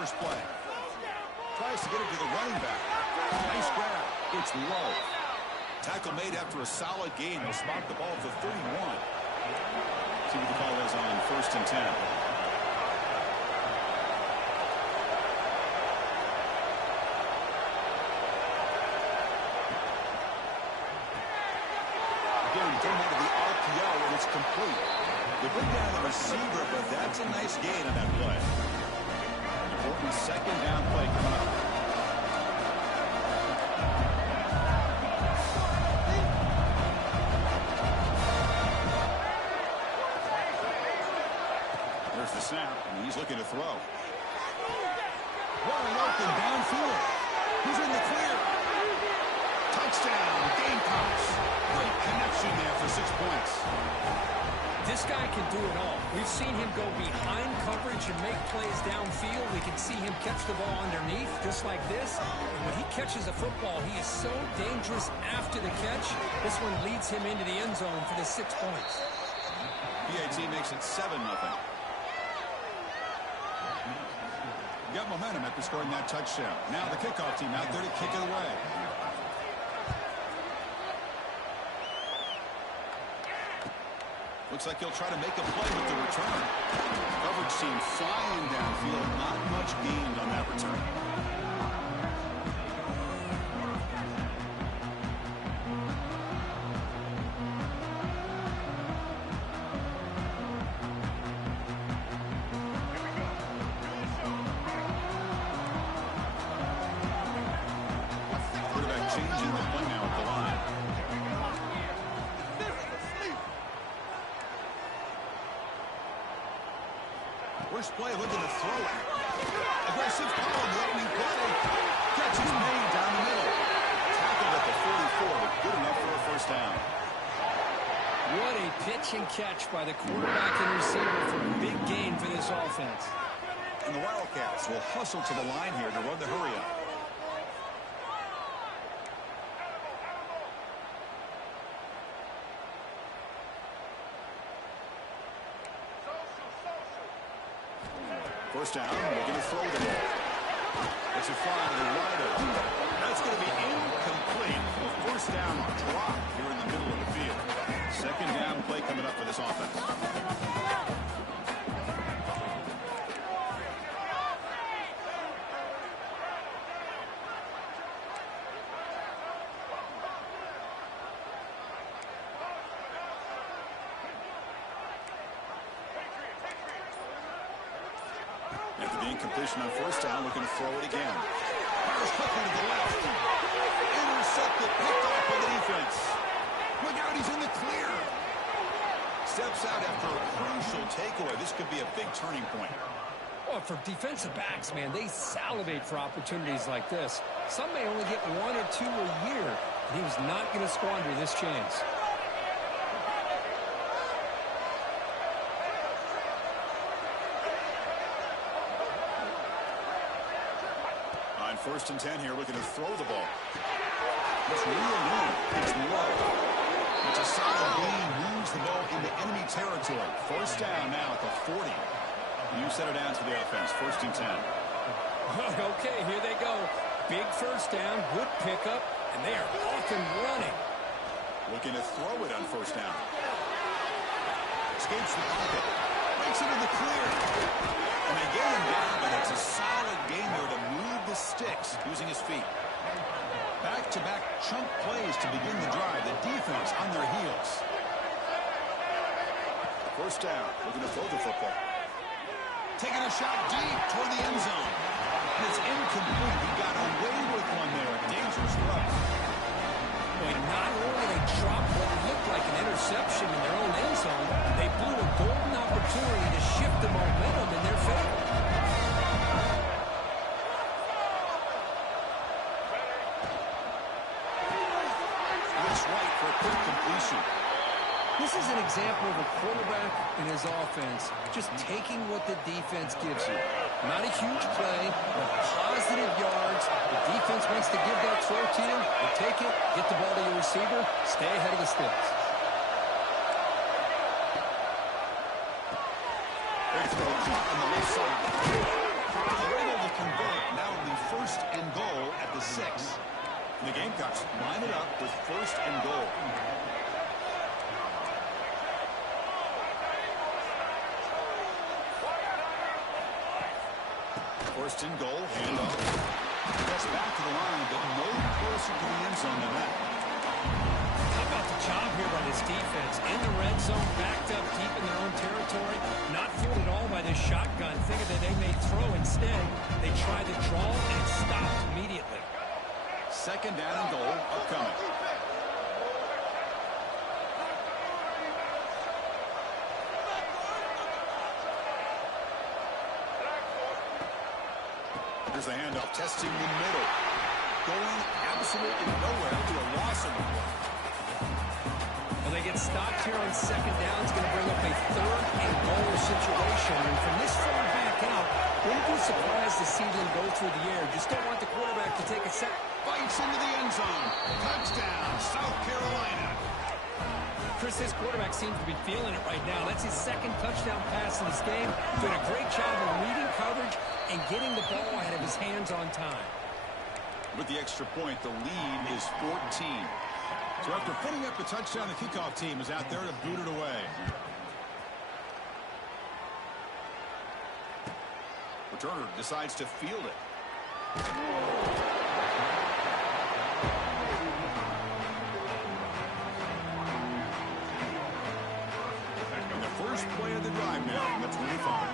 first play. Tries to get it to the running back. Nice grab. It's low. Tackle made after a solid gain. They'll spot the ball at the 31. See what the call is on 1st and 10. Again, thrown out of the RPO, and it's complete. They bring down the receiver, but that's a nice gain on that play. Important 2nd down play coming up. There's the snap, and he's looking to throw. Wide open downfield. He's in the clear. Touchdown, Gamecocks. Great connection there for 6 points. This guy can do it all. We've seen him go behind coverage and make plays downfield. We can see him catch the ball underneath, just like this. And when he catches a football, he is so dangerous after the catch. This one leads him into the end zone for the 6 points. PAT makes it 7-0. Got momentum after scoring that touchdown. Now the kickoff team out there to kick it away. Looks like he'll try to make a play with the return. Coverage team flying downfield. Not much gained on that return. Quarterback changing the play now at the line. First play, looking to throw it. Aggressive call on the opening play. Catch is made down the middle. Tackled at the 44, but good enough for a 1st down. What a pitch and catch by the quarterback and receiver for a big gain for this offense. And the Wildcats will hustle to the line here to run the hurry up. First down, we're going to throw the ball. It's a fly to the right of. That's going to be incomplete. A 1st down drop here in the middle of the field. 2nd down play coming up for this offense. After the incompletion on 1st down, looking to throw it again. Fires quickly to the left. Intercepted, picked off by the defense. Look out, he's in the clear. Steps out after a crucial takeaway. This could be a big turning point. Well, for defensive backs, man, they salivate for opportunities like this. Some may only get 1 or 2 a year, and he was not going to squander this chance. On 1st and 10 here, looking to throw the ball. It's real low. It's low. It's a solid gain. Moves the ball into enemy territory. 1st down now at the 40. You set it down to the offense. 1st and 10. Okay, here they go. Big 1st down, good pickup, and they are off and running. Looking to throw it on 1st down. Escapes the pocket. Breaks into the clear. And they get him down, but it's a solid gain there to move the sticks using his feet. Back-to-back chunk plays to begin the drive. The defense on their heels. 1st down. Looking to throw the football. Taking a shot deep toward the end zone. And it's incomplete. He got away with one there. A dangerous throw. Boy, not only they dropped what looked like an interception in their own end zone, they blew a golden opportunity to shift the momentum in their favor. That's right for a quick completion. This is an example of a quarterback and his offense just taking what the defense gives you. Not a huge play, but positive yards. The defense wants to give that throw to you. You take it, get the ball to your receiver, stay ahead of the sticks. Big throw caught on the left side. They're able to convert. Now it'll be first and goal at the 6. And the Gamecocks line it up with first and goal. First and goal, handoff. Gets back to the line, but no closer to the end zone than that. How about the job here by this defense? In the red zone, backed up deep in their own territory. Not fooled at all by this shotgun. Thinking that they may throw instead. They tried to draw and it stopped immediately. Second down and goal, upcoming. Here's the handoff, testing the middle. Going absolutely nowhere to a loss of one. Well, they get stopped here on second down. It's going to bring up a third and goal situation. And from this far back out, wouldn't be surprised to see them go through the air. Just don't want the quarterback to take a sack. Bites into the end zone. Touchdown, South Carolina. Chris, this quarterback seems to be feeling it right now. That's his second touchdown pass in this game. Doing a great job of reading coverage and getting the ball out of his hands on time. With the extra point, the lead is 14. So after putting up the touchdown, the kickoff team is out there to boot it away. Returner decides to field it. And the first play of the drive now from the 25.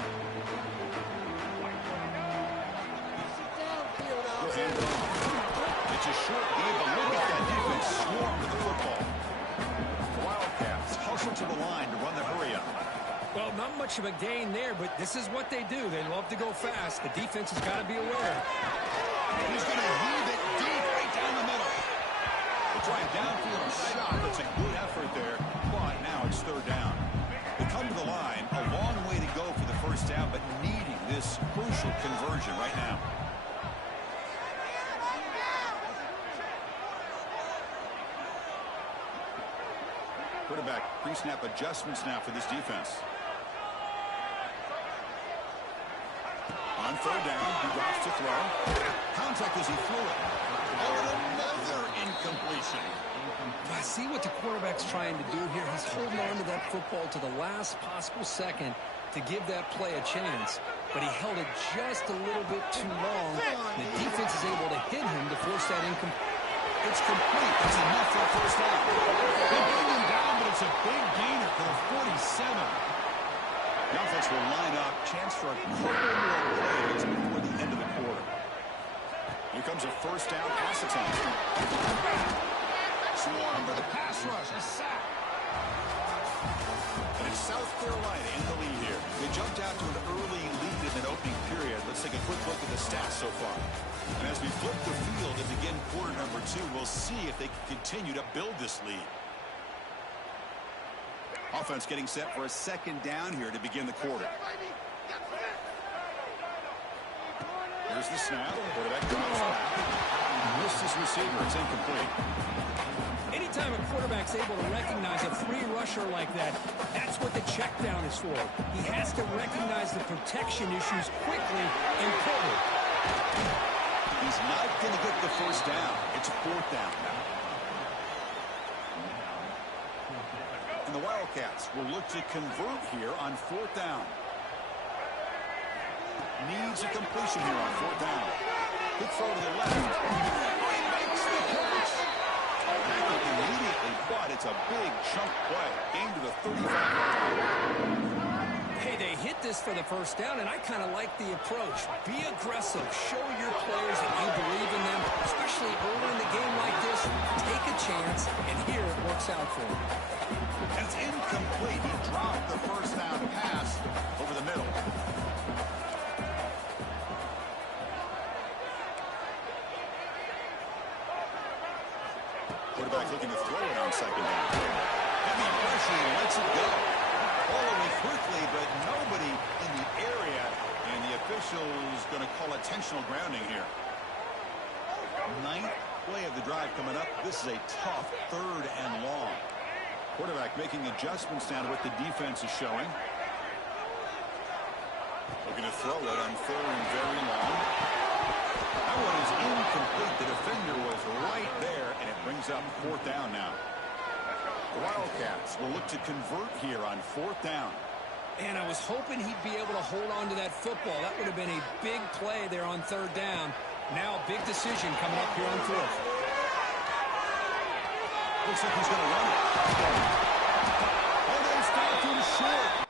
It's a short game, but look at that defense swarm to the football. The Wildcats hustle to the line to run the hurry-up. Well, not much of a gain there, but this is what they do. They love to go fast. The defense has got to be aware. He's going to weave it deep right down the middle. They try a downfield shot. That's a good effort there, but now it's third down. They come to the line, a long way to go for the first down, but needing this crucial conversion right now. Quarterback pre-snap adjustments now for this defense. On third down, he drops to throw. Contact as he threw it. Oh, another incompletion. I see what the quarterback's trying to do here. He's holding on to that football to the last possible second to give that play a chance. But he held it just a little bit too long. The defense is able to hit him to force that incomplete. It's complete. That's enough for a first down. They bring him down, but it's a big gainer for the 47. The offense will line up. Chance for a couple more plays before the end of the quarter. Here comes a first down pass attempt. Swarm for the pass rush. A sack. And it's South Carolina in the lead here. They jumped out to an early lead in that opening period. Let's take a quick look at the stats so far. And as we flip the field and begin quarter number 2, we'll see if they can continue to build this lead. Offense getting set for a second down here to begin the quarter. Here's the snap. Quarterback drops back. Missed his receiver. It's incomplete. Anytime a quarterback's able to recognize a free rusher like that, that's what the check down is for. He has to recognize the protection issues quickly and quickly. He's not going to get the first down. It's a fourth down. And the Wildcats will look to convert here on fourth down. Needs a completion here on fourth down. Good throw to the left. He makes the catch. Tackled immediately, but it's a big chunk play. Gain to the 35. Hey, they hit this for the first down, and I kind of like the approach. Be aggressive. Show your players that you believe in them, especially early in the game like this. Take a chance, and here it works out for him. And it's incomplete. He dropped the first down pass over the middle. Quarterback looking to throw it on second down. Heavy pressure, he lets it go. All the way quickly, but nobody in the area, and the official's going to call intentional grounding here. Ninth play of the drive coming up. This is a tough third and long. Quarterback making adjustments down to what the defense is showing. The Looking to throw it on third and very long. That one is incomplete. The defender was right there, and it brings up fourth down now. The Wildcats will look to convert here on fourth down. And I was hoping he'd be able to hold on to that football. That would have been a big play there on third down. Now a big decision coming up here on fourth. Looks like he's going to run it. And they stop him short.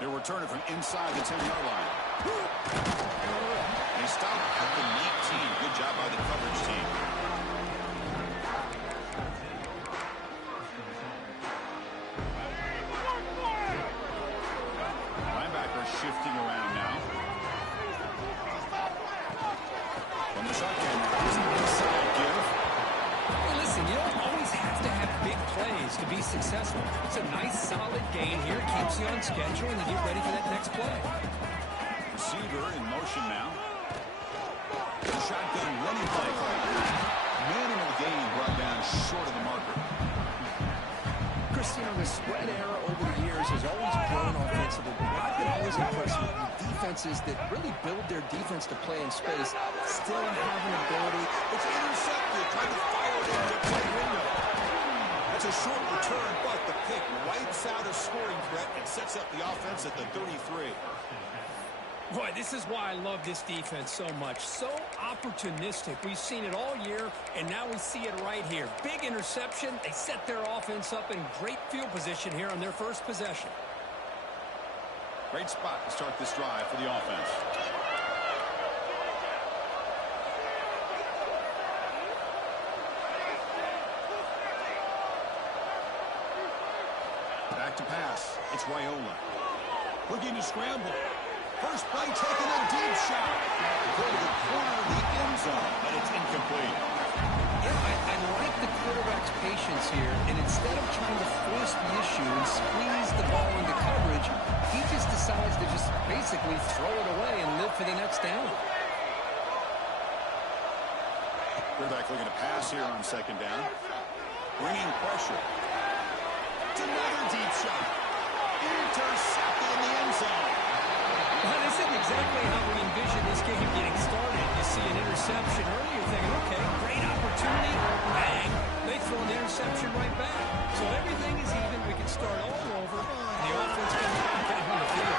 They're returning from inside the 10-yard line. They stop at the 19. Good job by the coverage team. Linebacker shifting around now. From the shotgun, here's an inside give. Hey, listen, you don't always have to have big plays to be successful. It's a nice, solid gain here. Keeps you on schedule, and you get ready for that next play. Receiver in motion now. Shotgun running play. Minimal gain brought down short of the marker. Chris, you know, the spread era over the years has always grown offensively. But I've been always impressed with defenses that really build their defense to play in space, still have an ability. It's intercepted. Trying to fire it into the play window. That's a short return, but the pick wipes out a scoring threat and sets up the offense at the 33. Boy, this is why I love this defense so much. So opportunistic. We've seen it all year, and now we see it right here. Big interception. They set their offense up in great field position here on their first possession. Great spot to start this drive for the offense. Back to pass. It's Raiola. Looking to scramble. First play taking a deep shot. Go to the corner of the end zone, but it's incomplete. Yeah, I like the quarterback's patience here, and instead of trying to force the issue and squeeze the ball into coverage, he just decides to just basically throw it away and live for the next down. Quarterback looking to pass here on second down. bringing pressure. It's another deep shot. Intercepted in the end zone. Well, this isn't exactly how we envisioned this game getting started. You see an interception early, you're thinking, okay, great opportunity. Bang! They throw an interception right back. So everything is even. We can start all over. And the offense comes back out on the field.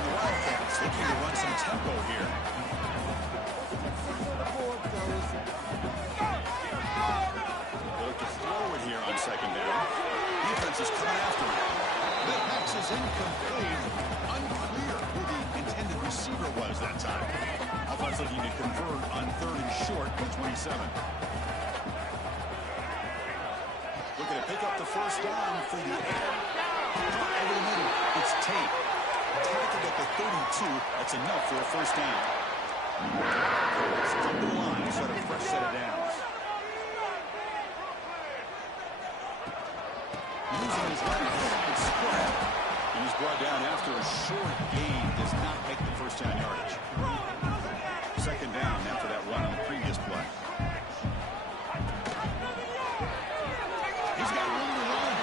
The Wildcats looking to run some tempo here. They look to throw it here on second down. Defense is coming after him. The pass is incomplete. Unclear who the intended receiver was that time. Offense looking to convert on 3rd and short from 27. Looking to pick up the first down through the air. Over the middle, it's Tate. Tackled at the 32. That's enough for a first down. Let's come to the line to start a fresh set of downs. Using his legs, it's spread. And he's brought down after a short gain. Does not make the first down yardage. Second down after that run on the previous play. He's got room to run.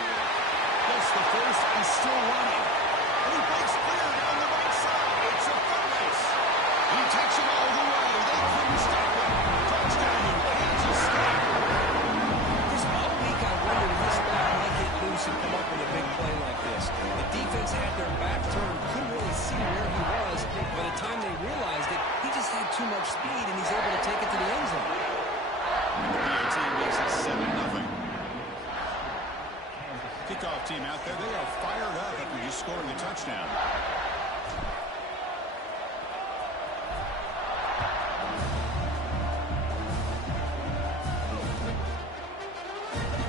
Gets the first and still running. And he breaks clear down the right side. It's a foot race. He takes it all the way. They couldn't stop him. Touchdown, Kansas State. This all week, I wondered if this back might get loose and come up with a big play like this. The defense had their back turned, couldn't really see where he was. By the time they realized it, he just had too much speed, and he's able to take it to the end zone. The PAT makes it 7-0. Kickoff team out there, they are fired up after just scoring a touchdown.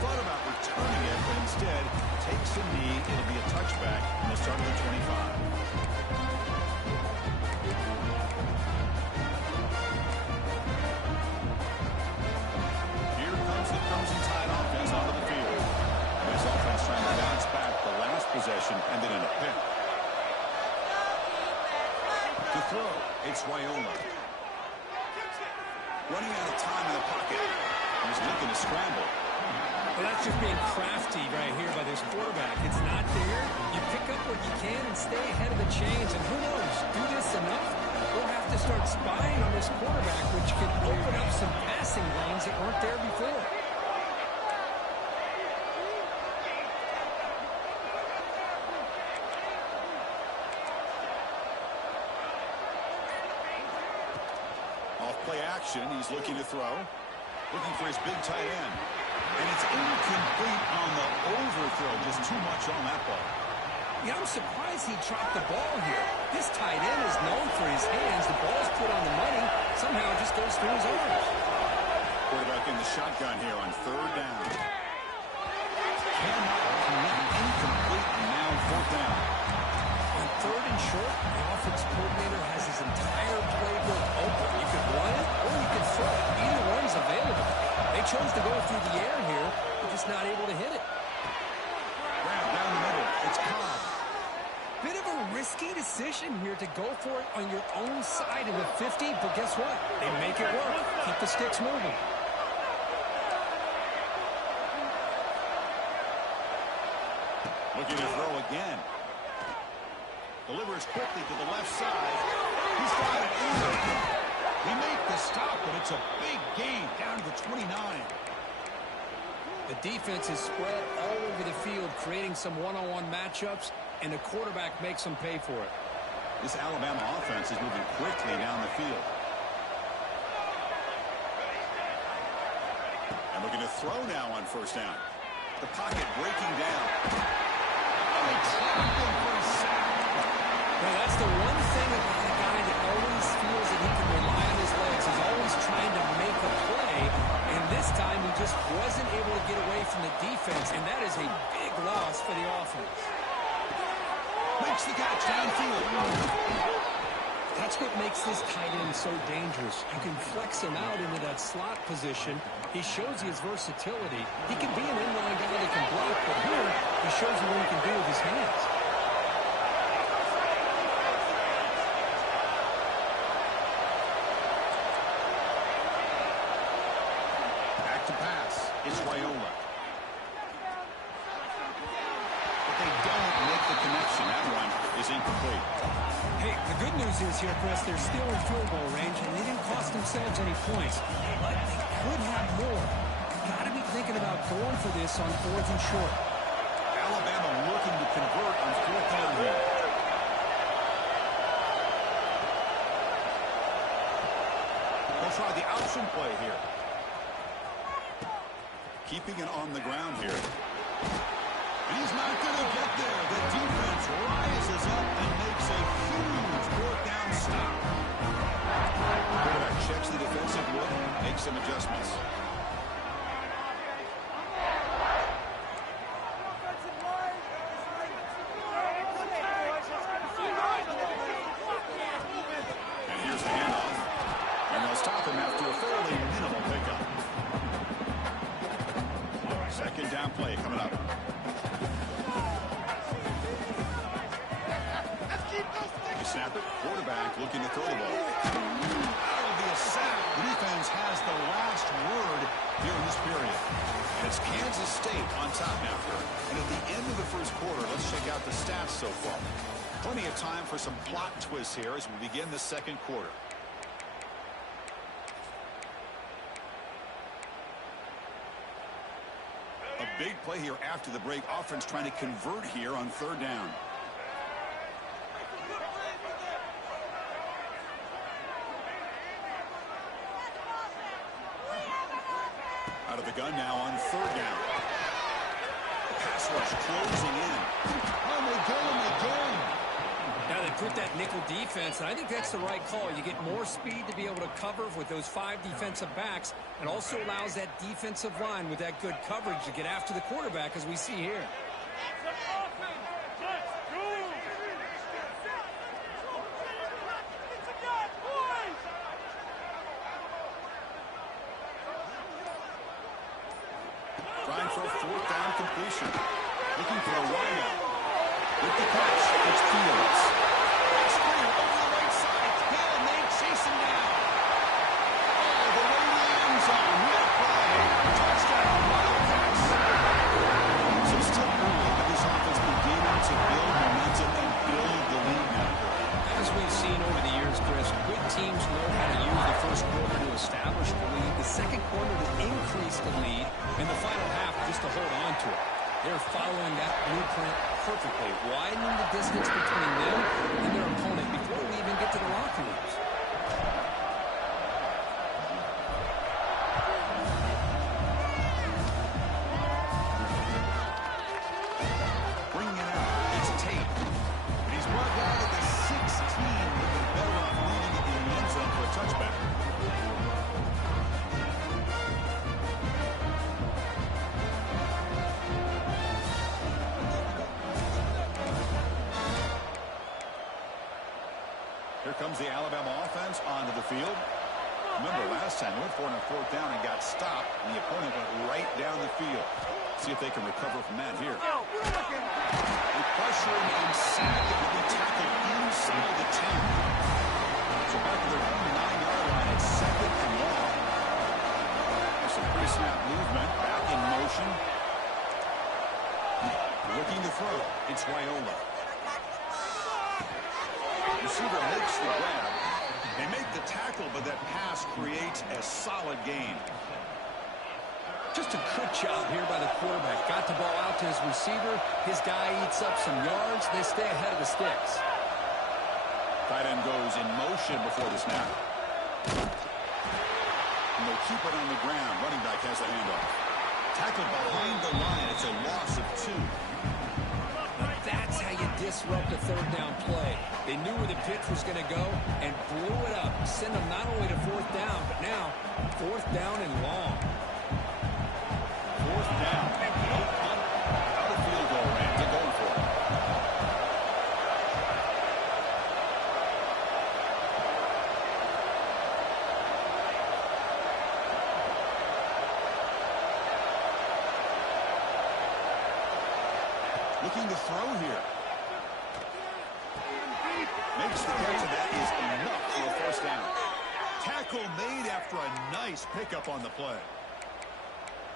Thought about returning it, but instead takes a knee. It'll be a touchback and they'll start at the 25. Here comes the Crimson Tide offense onto the field. This offense trying to bounce back the last possession and then in a pick. To throw, it's Wyola. Running out of time in the pocket. He's looking to scramble. Well, that's just being crafty right here by this quarterback. It's not there. You pick up what you can and stay ahead of the chains. And who knows, do this enough, we'll have to start spying on this quarterback, which can open up some passing lanes that weren't there before. Off-play action, he's looking to throw. Looking for his big tight end. And it's incomplete on the overthrow. Just too much on that ball. Yeah, I'm surprised he dropped the ball here. This tight end is known for his hands. The ball's put on the money. Somehow it just goes through his arms. Quarterback in the shotgun here on 3rd down. Cannot connect, incomplete, and now 4th down. On 3rd and short, the offense coordinator has his entire playbook open. You could run it or you could throw it. Either one's available. They chose to go through the air here. They're just not able to hit it. Grab down the middle. It's Cobb. Bit of a risky decision here to go for it on your own side of the 50, but guess what? They make it work. Keep the sticks moving. Looking to throw again. Delivers quickly to the left side. He's got it in there. He made the stop, but it's a big gain down to the 29. The defense is spread all over the field, creating some one-on-one matchups, and the quarterback makes them pay for it. This Alabama offense is moving quickly down the field. And looking to throw now on 1st down. The pocket breaking down. Oh, he trapped him for a sack. Well, that's the one thing about a guy that always feels that he can rely on his legs. He's always trying to make a play, and this time he just wasn't able to get away from the defense, and that is a big loss for the offense. Makes the catch downfield. That's what makes this tight end so dangerous. You can flex him out into that slot position. He shows you his versatility. He can be an inline guy that can block, but here he shows you what he can do with his hands. is incomplete. Hey, the good news is here, Chris, they're still in field goal range, and they didn't cost themselves any points. But they could have more. Got to be thinking about going for this on 4th and short. Alabama looking to convert on 4th down here. They'll try the option play here. Keeping it on the ground here. He's not going to get there. The defense rises up and makes a huge 4th down stop. Quarterback checks the defensive look, makes some adjustments. And here's the handoff. And they'll stop him after a fairly minimal pickup. Second down play coming up. Snap it. Quarterback looking to throw the ball. That'll be a sack. The defense has the last word here in this period. And it's Kansas State on top now. And at the end of the first quarter, let's check out the stats so far. Plenty of time for some plot twists here as we begin the second quarter. A big play here after the break. Offense trying to convert here on 3rd down. Out of the gun now on 3rd down. Pass rush closing in. Oh, they go again. Now they put that nickel defense, and I think that's the right call. You get more speed to be able to cover with those 5 defensive backs. It also allows that defensive line with that good coverage to get after the quarterback, as we see here. Trying for a 4th down completion. Looking for a wideout. With the catch, it's Fields. Screen over the right side. Hill, and they chase him down. Oh, the way to the end zone. What a play. Touchdown, Wildcats. So still early, but this offense beginning to build momentum and build the lead now. As we've seen over the years, Chris, good teams know how to use the first quarter to establish the lead, the second quarter to increase the lead, and the final half just to hold on to it. They're following that blueprint perfectly, widening the distance between them and their opponent before we even get to the locker rooms. Bringing it out, it's Tate. He's brought down to the 16, but they're better off leaving it in the end zone for a touchback. Here comes the Alabama offense onto the field. Remember last time, they went for it on 4th down and got stopped, and the opponent went right down the field. See if they can recover from that here. They pressure him inside, but they tackle inside the 10. So back to their 9-yard line, it's 2nd and long. There's some pre-snap movement, back in motion. Looking to throw, it's Raiola. Receiver makes the grab. They make the tackle, but that pass creates a solid gain. Just a good job here by the quarterback. Got the ball out to his receiver. His guy eats up some yards. They stay ahead of the sticks. Tight end goes in motion before the snap. And they'll keep it on the ground. Running back has the handoff. Tackled behind the line. It's a loss of 2. That's how you disrupt a 3rd down play. They knew where the pitch was going to go and blew it up. Send them not only to 4th down, but now 4th down and long. 4th down and no punt. Out of field goal range. They're going for it. Looking to throw here. Makes the catch, and that is enough for a 1st down. Tackle made after a nice pickup on the play.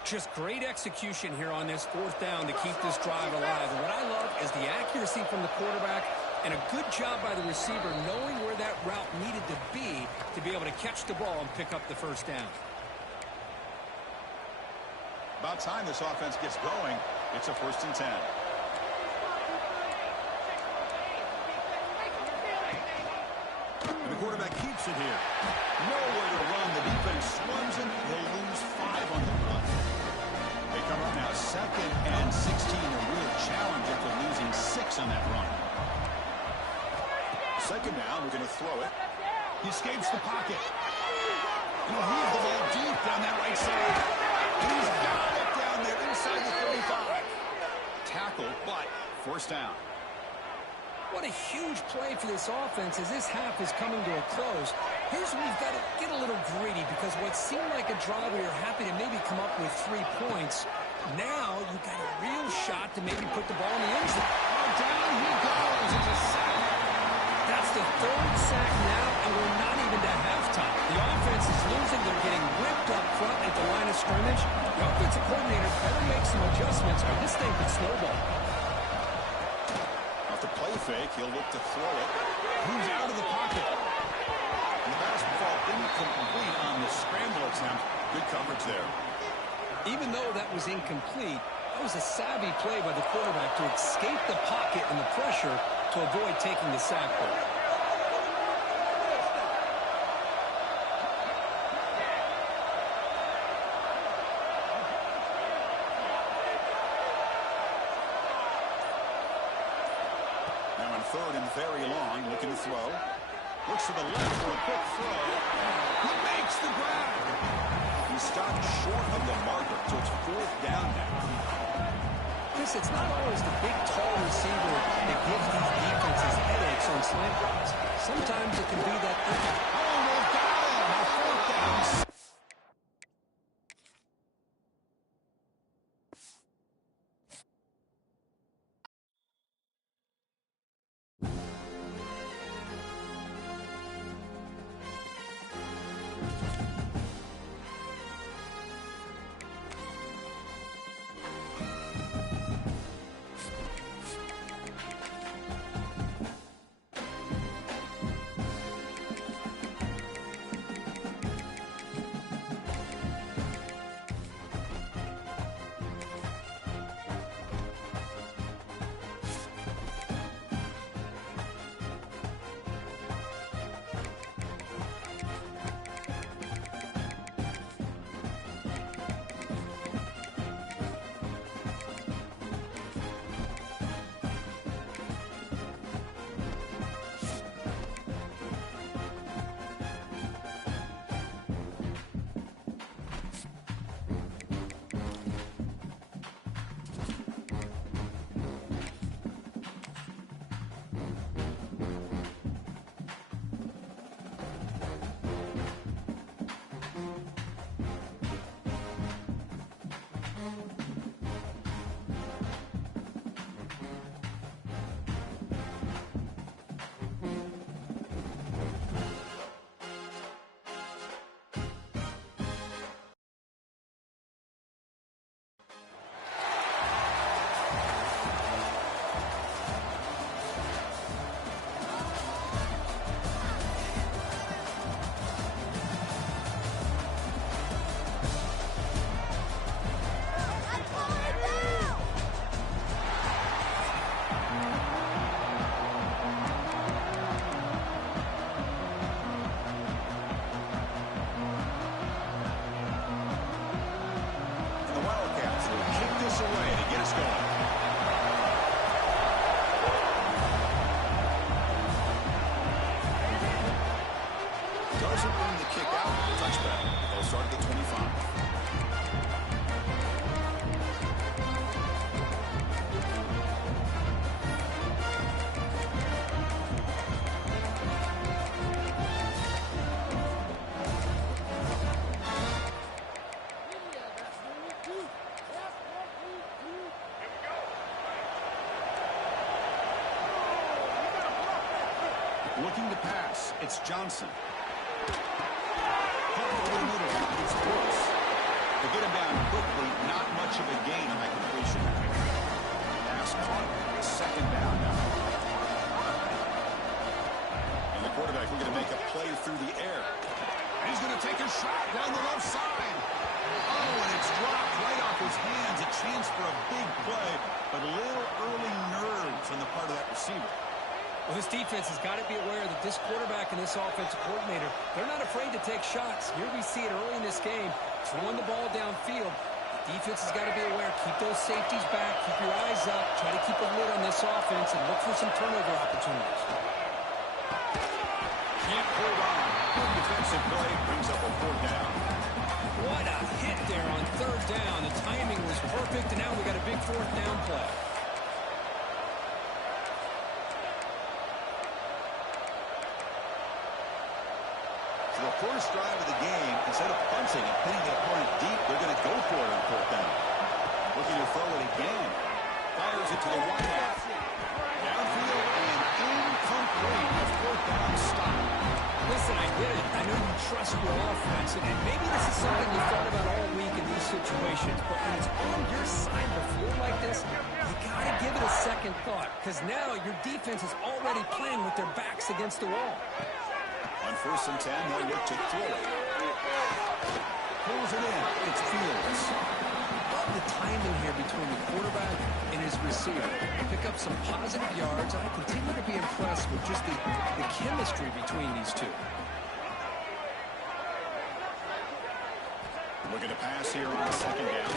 Just great execution here on this 4th down to keep this drive alive. And what I love is the accuracy from the quarterback And a good job by the receiver knowing where that route needed to be able to catch the ball and pick up the first down. About time this offense gets going. It's a 1st and 10. And the quarterback keeps it here. Nowhere to run. The defense swarms him. He'll lose 5 on the run. They come up now 2nd and 16. A real challenge after losing 6 on that run. 2nd down. We're going to throw it. He escapes the pocket. And he'll heave the ball deep down that right side. And he's got it down there inside the 35. Tackle, but 1st down. What a huge play for this offense as this half is coming to a close. Here's where we've got to get a little greedy because what seemed like a drive we were happy to maybe come up with 3 points, now you've got a real shot to maybe put the ball in the end zone. Oh, down he goes. It's a sack. That's the 3rd sack now, and we're not even to halftime. The offense is losing. They're getting ripped up front at the line of scrimmage. The offensive coordinator better make some adjustments or this thing could snowball. Off the play fake, he'll look to throw it. Moves out of the pocket. And the basketball incomplete on the scramble attempt. Good coverage there. Even though that was incomplete, that was a savvy play by the quarterback to escape the pocket and the pressure to avoid taking the sack there. Now on 3rd and very long, looking to throw. Looks to the left for a quick throw. He makes the grab. He stopped short of the marker, so it's 4th down now. Chris, it's not always the big, tall receiver that gives these defenses headaches on slant routes. Sometimes it can be that thing. Oh, they've got him. A 4th down. Doesn't bring the kick out. Touchback. They'll start at the 25. Looking to pass. It's Johnson. Over the middle. It's Brooks. They get him down quickly. Not much of a gain on that completion. Pass caught. 2nd down now. quarterback looking to make a play through the air. And he's going to take a shot down the left side. Oh, and it's dropped right off his hands. A chance for a big play, but a little early nerves on the part of that receiver. Well, this defense has got to be aware that this quarterback and this offensive coordinator, they're not afraid to take shots. Here we see it early in this game, throwing the ball downfield. The defense has got to be aware. Keep those safeties back. Keep your eyes up. Try to keep a lid on this offense and look for some turnover opportunities. Can't hold on. Good defensive play brings up a 4th down. What a hit there on 3rd down. The timing was perfect, and now we got a big 4th down play. For the first drive of the game, instead of punting and pinning the opponent deep, they're going to go for it on 4th down. Looking to throw it again. Fires it to the wideout. Downfield and incomplete. A 4th down stop. Listen, I get it. I know you trust your offense, and maybe this is something you thought about all week in these situations, but when it's on your side of the field like this, you got to give it a second thought, because now your defense is already playing with their backs against the wall. On 1st and 10, they'll look to throw it. Pulls it in. It's Fields. Love the timing here between the quarterback and his receiver. Pick up some positive yards. I continue to be impressed with just the chemistry between these two. Looking to pass here on 2nd down.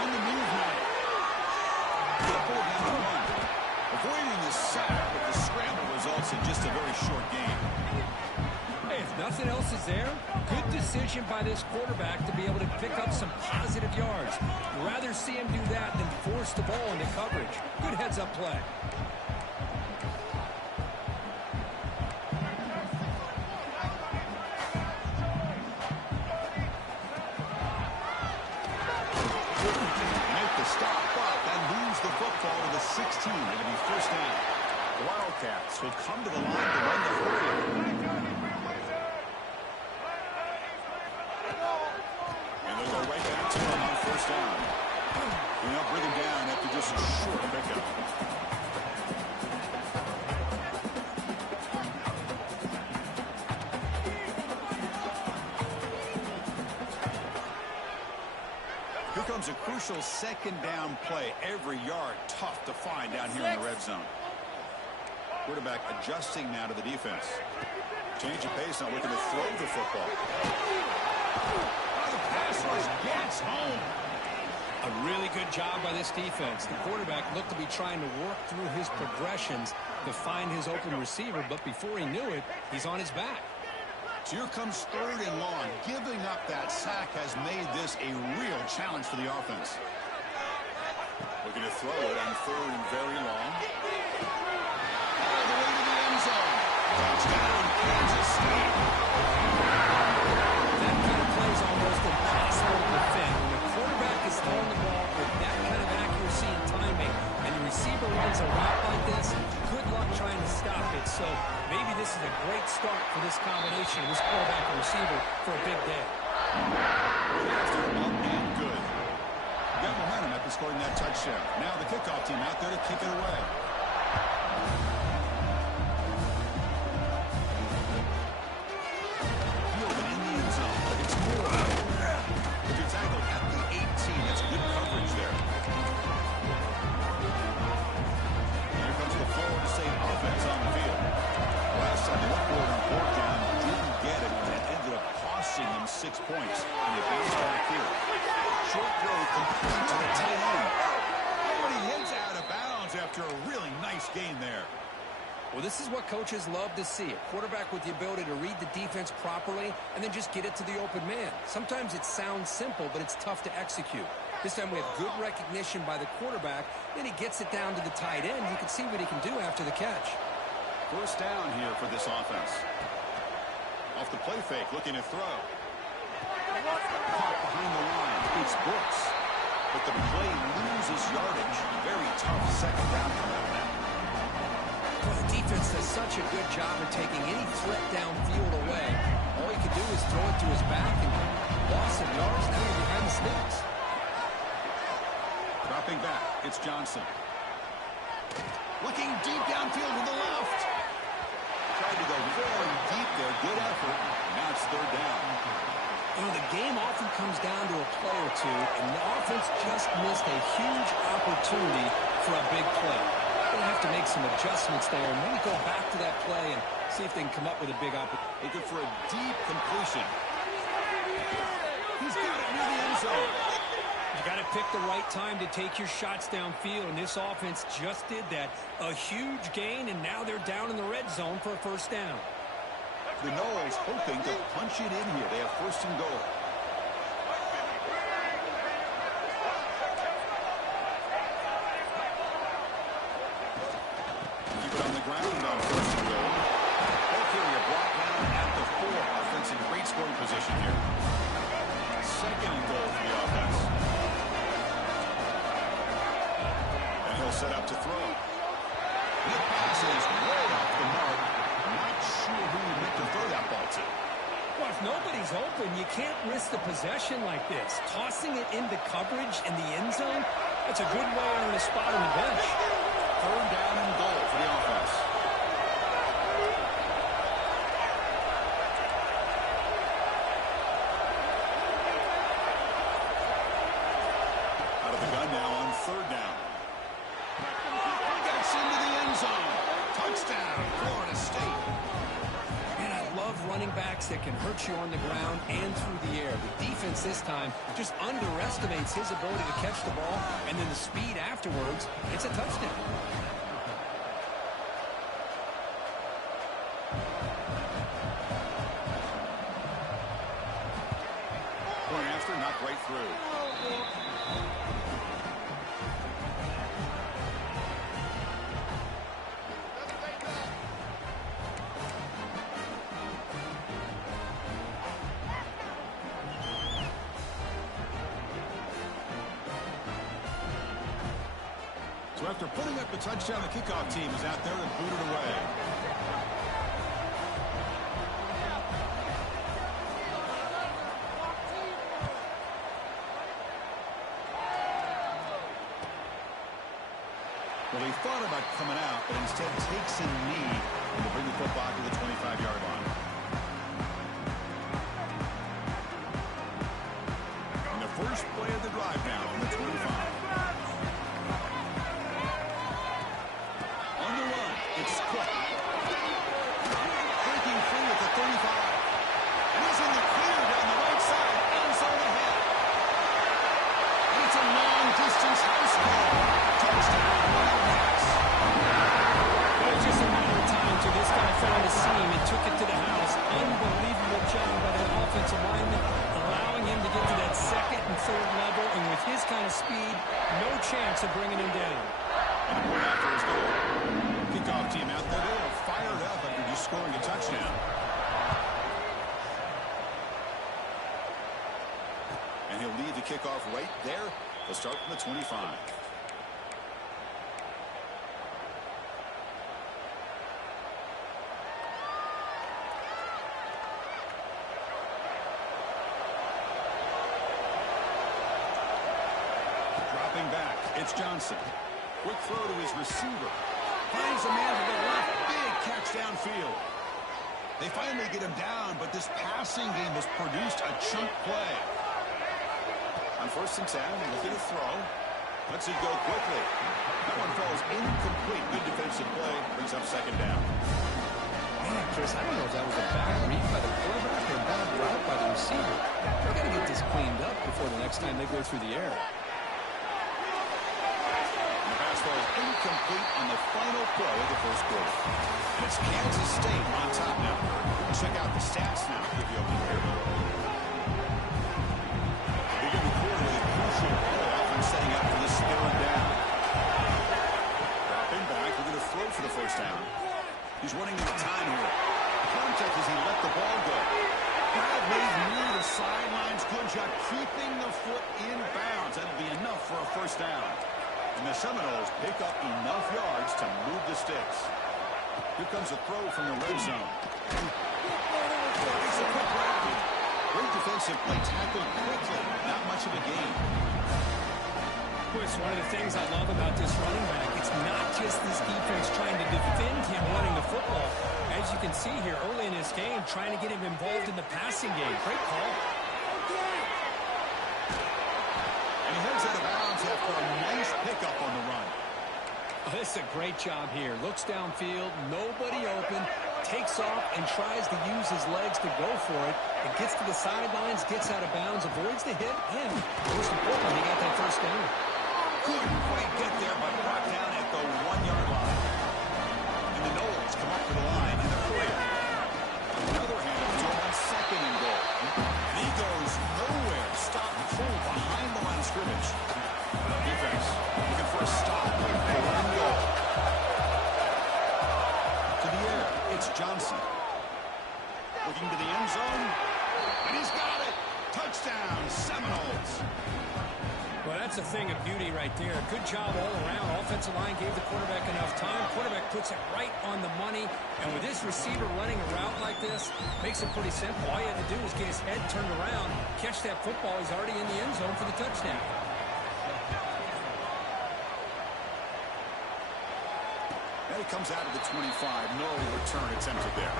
On the move now. To the 4th down and 1. Avoiding the sack, but the scramble results in just a very short game. Hey, if nothing else is there, good decision by this quarterback to be able to pick up some positive yards. You'd rather see him do that than force the ball into coverage. Good heads-up play. Make the stop, but then lose the football to the 16. It'll be 1st down. The Wildcats will come to the line to run the play. Down. And they'll bring him down after just a short pickup. Here comes a crucial 2nd down play. Every yard tough to find down here in the red zone. Quarterback adjusting now to the defense. Change of pace, now looking to throw the football. The pass rush gets home. A really good job by this defense. The quarterback looked to be trying to work through his progressions to find his open receiver, but before he knew it, he's on his back. So here comes 3rd and long. Giving up that sack has made this a real challenge for the offense. Looking to throw it on 3rd and very long. All the way to the end zone. Touchdown, Kansas State. That kind of play is almost impossible to defend. When the quarterback is throwing the ball with that kind of accuracy and timing, and the receiver runs a route like this, good luck trying to stop it. So maybe this is a great start for this combination, this quarterback and receiver, for a big day. Up and good. Got momentum after scoring that touchdown. Now the kickoff team out there to kick it away. Points, and they bounce back here. Short throw complete to the tight end. Oh, and he hits out of bounds after a really nice game there. Well, this is what coaches love to see. A quarterback with the ability to read the defense properly and then just get it to the open man. Sometimes it sounds simple, but it's tough to execute. This time we have good recognition by the quarterback. Then he gets it down to the tight end. You can see what he can do after the catch. 1st down here for this offense. Off the play fake, looking to throw. Caught behind the line. It's Brooks. But the play loses yardage. Very tough 2nd down come out now. Well, the defense does such a good job of taking any threat downfield away. All he could do is throw it to his back, and loss of yards, now you're behind the sticks. Dropping back, it's Johnson. Looking deep downfield to the left. Tried to go very deep there. Good effort. Now it's third down. You know, the game often comes down to a play or two, and the offense just missed a huge opportunity for a big play. They're going to have to make some adjustments there and maybe go back to that play and see if they can come up with a big opportunity. Looking for a deep completion. He's got it near the end zone. You got to pick the right time to take your shots downfield, and this offense just did that. A huge gain, and now they're down in the red zone for a first down. The Knowles hoping to punch it in here. They have first and goal. Keep it on the ground on first and goal. Ball carrier brought down at the 4. Offense in great scoring position here. Second and goal for the offense. And he'll set up to throw. The pass is way off the mark. Not sure who he meant to throw that ball to. Well, if nobody's open, you can't risk the possession like this. Tossing it into coverage in the end zone, that's a good way to earn a spot on the bench. Third down and goal for the offense. Out of the gun now on third down. Gets into the end zone. Touchdown, Florida State. Man, I love running backs that can hurt you on the ground and through the air. The defense this time just underestimates his ability to catch the ball, and then the speed afterwards, it's a touchdown. Point after, knocked right through. So after putting up the touchdown, the kickoff team is out there and booted away. Well, he thought about coming out, but instead takes a knee and will bring the football to the 25-yard line. And the first play of the drive now on the 25. On the run, it's Cook. Breaking free at the 35. And he's in the clear down the right side, end zone ahead. And it's a long-distance house call. Touchdown, Wildcats. It was just a matter of time till this guy found a seam and took it to the house. Unbelievable job by that offensive lineman, allowing him to get to that second and third level, and with his kind of speed, no chance of bringing him down. And a point after his goal. Kickoff team out there. They are fired up after just scoring a touchdown. And he'll lead the kickoff right there. They'll start from the 25. Dropping back, it's Johnson. Quick throw to his receiver. Finds a man to the left. Big catch downfield. They finally get him down, but this passing game has produced a chunk play. On first and 10, looking to throw. Lets it go quickly. That one falls incomplete. Good defensive play. Brings up second down. Man, Chris, I don't know if that was a bad read by the quarterback or a bad route by the receiver. They've got to get this cleaned up before the next time they go through the air. Falls incomplete on the final play of the first quarter. And it's Kansas State on top now. Check out the stats now. Give you open here. Begin the quarter with a crucial play. Offense setting up for this third down. Dropping back. We're going to throw for the first down. He's running out of time here. Contact as he let the ball go. Grab made near the sidelines. Good job keeping the foot in bounds. That'll be enough for a first down. And the Seminoles pick up enough yards to move the sticks. Here comes a throw from the red zone. It's a quick grab. Great defensive play, tackled quickly. Not much of a gain. Chris, one of the things I love about this running back, it's not just this defense trying to defend him running the football. As as you can see here early in this game, trying to get him involved in the passing game. Great call. And he heads out of bounds after a nice pickup on the run. Oh, this is a great job here. Looks downfield, nobody open, takes off and tries to use his legs to go for it. And gets to the sidelines, gets out of bounds, avoids the hit, and most importantly, he got that first down. Couldn't quite get there, but brought down at the 1-yard line. And the Knowles come up to the line, and they're clear. Another handoff to him on 2nd and goal. And he goes nowhere. Stop full behind the line of scrimmage. Defense looking for a stop. 4th and goal. To the air, it's Johnson. Looking to the end zone, and he's got it. Touchdown, Seminoles. Well, that's a thing of beauty right there. Good job all around. Offensive line gave the quarterback enough time. Quarterback puts it right on the money. And with this receiver running a route like this, makes it pretty simple. All you have to do is get his head turned around, catch that football. He's already in the end zone for the touchdown. And he comes out of the 25. No return attempted there.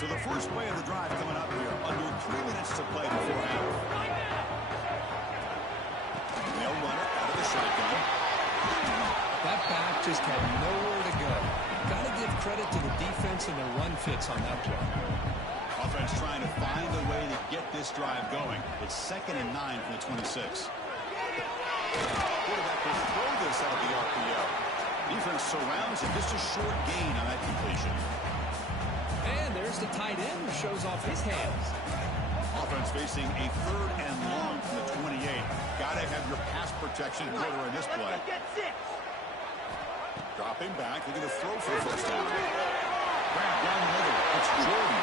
So the first play of the drive coming up here. Under 3 minutes to play before half. They'll run it out of the shotgun. That back just had nowhere to go. Got to give credit to the defense and the run fits on that play. Offense trying to find a way to get this drive going. It's 2nd and 9 from the 26. Quarterback will throw this out of the RPO. Defense surrounds it. Just a short gain on that completion. And there's the tight end who shows off his hands. Offense facing a 3rd and long from the 28. Got to have your pass protection in order in this play. Dropping back, looking to throw for the first down. Grab down the middle. It's Jordan.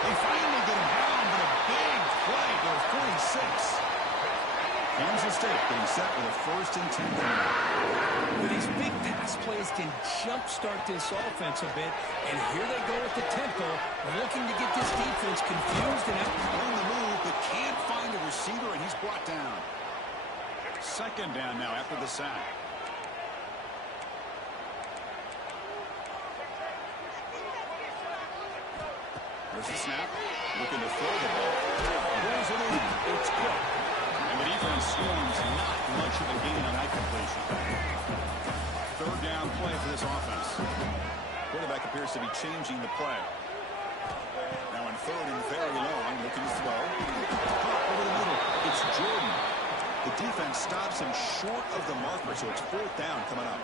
They finally get him down, but a big play to the 46. Kansas State getting set with a 1st and 10. With these big pass plays can jumpstart this offense a bit, and here they go with the tempo, looking to get this defense confused and out. On the move, but can't find a receiver, and he's brought down. 2nd down now after the sack. There's the snap, looking to throw the ball. Pulls it in, it's Cook. And the defense swarms, not much of a gain on that completion. 3rd down play for this offense. Quarterback appears to be changing the play. Now in 3rd and very long, looking to throw. Over the middle, it's Jordan. The defense stops him short of the marker, so it's 4th down coming up.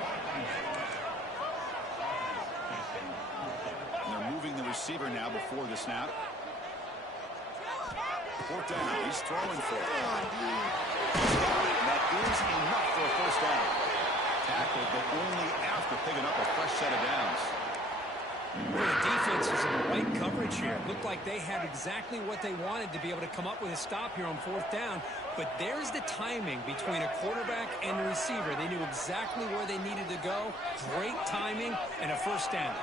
And they're moving the receiver now before the snap. 4th down, he's throwing for it. That is enough for a 1st down. Tackled, but only after picking up a fresh set of downs. Well, the defense is in the right coverage here. Looked like they had exactly what they wanted to be able to come up with a stop here on 4th down. But there's the timing between a quarterback and the receiver. They knew exactly where they needed to go. Great timing and a 1st down.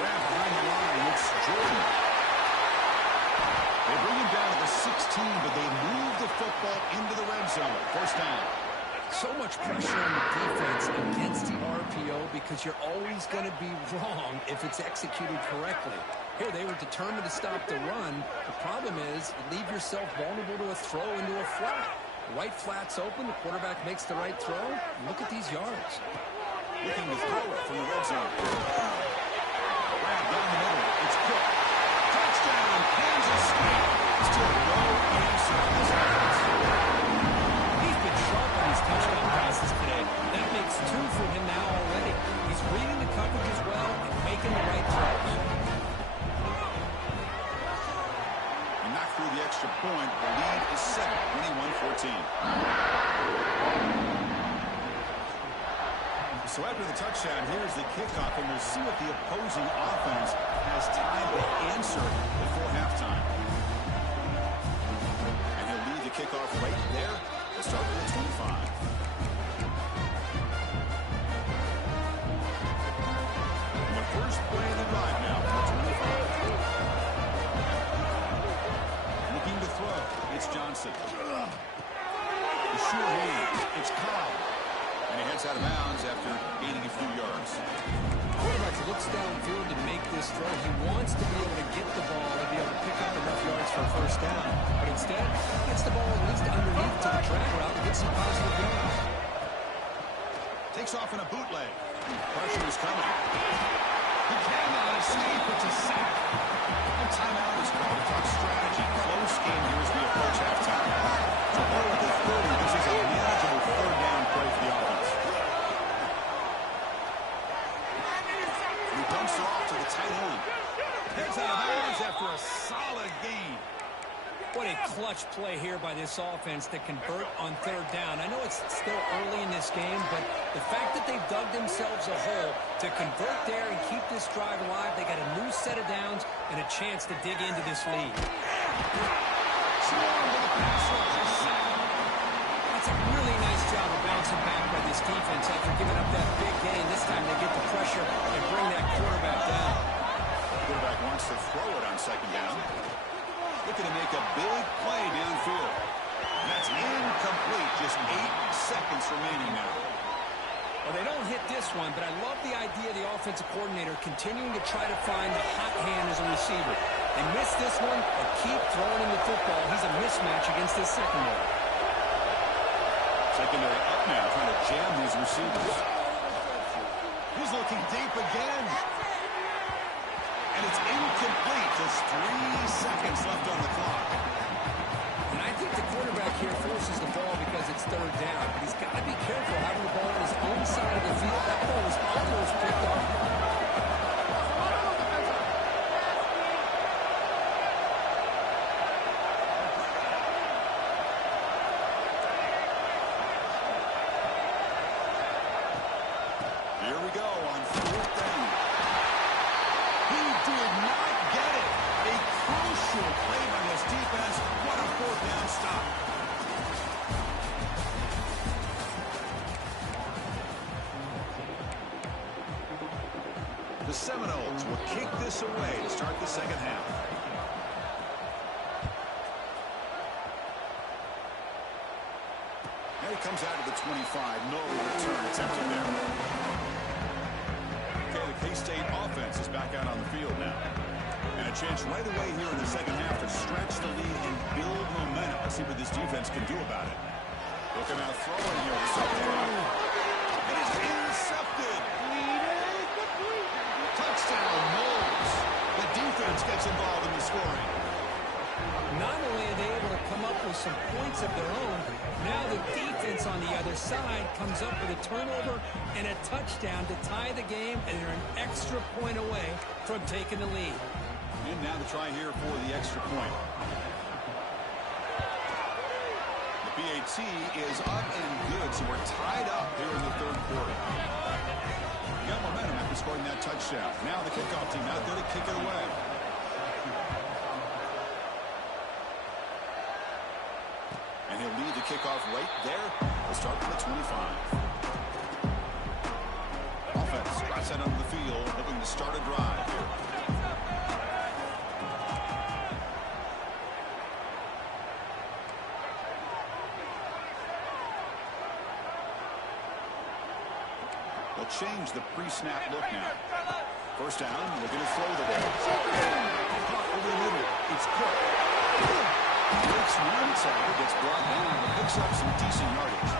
Grab behind the line, it's Jordan. They bring him down to the 16, but they move the football into the red zone. 1st down. So much pressure on the defense against the RPO because you're always going to be wrong if it's executed correctly. Here, they were determined to stop the run. The problem is you leave yourself vulnerable to a throw into a flat. The right flat's open. The quarterback makes the right throw. Look at these yards. Looking to throw it from the red zone. Grab down the middle. It's Cook. Touchdown, Kansas State. Still no answer on this offense. He's been sharp on his touchdown passes today. That makes 2 for him now already. He's reading the coverage as well and making the right throws. He knocked through the extra point. The lead is set, 21-14. So after the touchdown, here's the kickoff, and we'll see what the opposing offense has time to answer before halftime. And he'll lead the kickoff right there. We'll start with the 25. And the first play of the drive now from the 25. Looking to throw. sure he is. It's Cobb. And he heads out of bounds after gaining a few yards. Quarterback looks downfield to make this throw. He wants to be able to get the ball and be able to pick up enough yards for a first down. But instead, he gets the ball at least underneath to the drag route and gets some positive yards. Takes off in a bootleg. Pressure is coming. He cannot escape. It's a sack. A timeout is called to talk strategy. Close game here as we approach halftime. So ball at the 30. This is a manageable third down play for the offense. He dumps it off to the tight end. Heads out of bounds after a solid gain. What a clutch play here by this offense to convert on third down. I know it's still early in this game, but the fact that they've dug themselves a hole to convert there and keep this drive alive, they got a new set of downs and a chance to dig into this lead. That's a really nice job of bouncing back by this defense after giving up that big gain. This time they get the pressure and bring that quarterback down. The quarterback wants to throw it on second down. Looking to make a big play downfield. That's incomplete. Just 8 seconds remaining now. Well, they don't hit this one, but I love the idea of the offensive coordinator continuing to try to find the hot hand as a receiver. They miss this one, but keep throwing him the football. He's a mismatch against this secondary. Secondary up now, trying to jam his receivers. He's looking deep again. And it's incomplete. Just 3 seconds left on the clock. And I think the quarterback here forces the ball because it's third down. But he's got to be careful having the ball on his own side of the field. That ball was almost picked off. Here we go on fourth down. He did not get it. A crucial play by this defense. What a fourth down stop. The Seminoles will kick this away to start the second half. And he comes out of the 25. No return attempted there. Okay, the K-State offense is back out on the field now. And a chance right away here in the second half to stretch the lead and build momentum. Let's see what this defense can do about it. Looking out throwing here. It is intercepted. Touchdown, Moles. The defense gets involved in the scoring. Not only are they able to come up with some points of their own, now the defense on the other side comes up with a turnover and a touchdown to tie the game, and they're an extra point away from taking the lead. And now to try here for the extra point. The PAT is up and good, so we're tied up here in the third quarter. We got momentum after scoring that touchdown. Now the kickoff team out there to kick it away. And he'll lead the kickoff right there. We'll start from the 25. Offense drops out onto the field, hoping to start a drive here. They'll change the pre-snap look now. First down, looking to throw the ball. Over the middle, it's Cook. Breaks one tackle, gets brought down, and picks up some decent yardage.